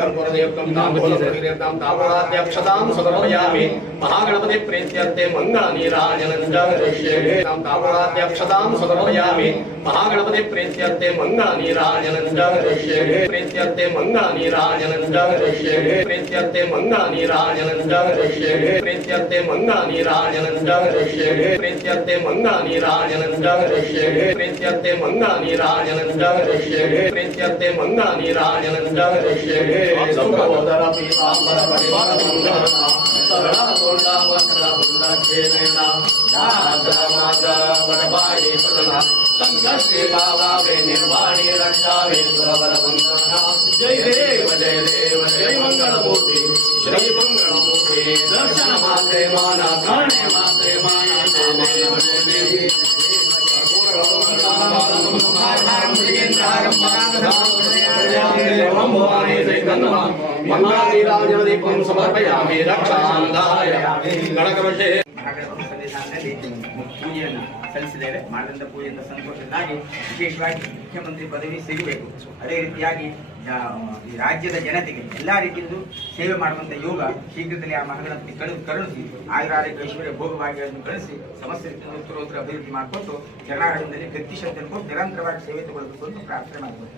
कर्पूरयुक्तं ताम्बूलप्रतिगृह्यतां ताम्बूलाद्यक्षतां समर्पयामि महागणपति प्रीत्यर्थे मङ्गलनीराजनं च करिष्ये ताम्बूलाद्यक्षतां समर्पयामि महागणपति प्रीत्यर्थे मङ्गलनीराजनं च करिष्ये प्रीत्यर्थे मङ्गलनीराजनं च करिष्ये प्रीत्यर्थे मङ्गलनीराजनं च करिष्ये प्रीत्यर्थे मङ्गलनीराजनं च करिष्ये प्रीत्यर्थे मङ्गलनीराजनं च करिष्ये प्रीत्यर्थे मङ्गलनीराजनं च करिष्ये प्रीत्यर्थे मङ्गलनीराजनं च करिष्ये सौभगोदरपीताम्बरपरिवारमङ्गलना सरळतोण्डावक्रतुण्डकेनैना दासमाजवडबाये सदना संकष्टे भावावे निर्वाणे रक्षावे सुरवरवन्दना जय देव जय देव जय मंगलमूर्ति श्री मंगलमूर्ति दर्शन मात्रे माना ठाणे मात्रे माना जय देव जय देव मंगलानीराजनदीपं समर्पयामि रक्षांधाय गणकवशे ಪೂಜೆಯನ್ನು ಸಲ್ಲಿಸಿದ್ದೇವೆ. ಮಾಡಿದಂಥ ಪೂಜೆಯಿಂದ ಸಂತೋಷಕ್ಕಾಗಿ ವಿಶೇಷವಾಗಿ ಮುಖ್ಯಮಂತ್ರಿ ಪದವಿ ಸಿಗಬೇಕು. ಅದೇ ರೀತಿಯಾಗಿ ಈ ರಾಜ್ಯದ ಜನತೆಗೆ ಎಲ್ಲ ರೀತಿಯಲ್ಲೂ ಸೇವೆ ಮಾಡುವಂಥ ಯೋಗ ಶೀಘ್ರದಲ್ಲಿ ಆ ಮಹಾಗಣಪತಿ ಕರುಣಿಸಿ ಆಯುರಾರೋಗ್ಯ ಐಶ್ವರ್ಯ ಭೋಗಭಾಗ್ಯಗಳನ್ನು ಕಳಿಸಿ ಸಮಸ್ಯೆ ಉತ್ತರೋತ್ತರ ಅಭಿವೃದ್ಧಿ ಮಾಡಿಕೊಂಡು ಜನಾರ್ದನದಲ್ಲಿ ಗತಿಶಕ್ತಿಯನ್ನು ಕೊಟ್ಟು ನಿರಂತರವಾಗಿ ಸೇವೆ ತಗೊಳ್ಳಬೇಕು ಅಂತ ಪ್ರಾರ್ಥನೆ ಮಾಡಬೇಕು.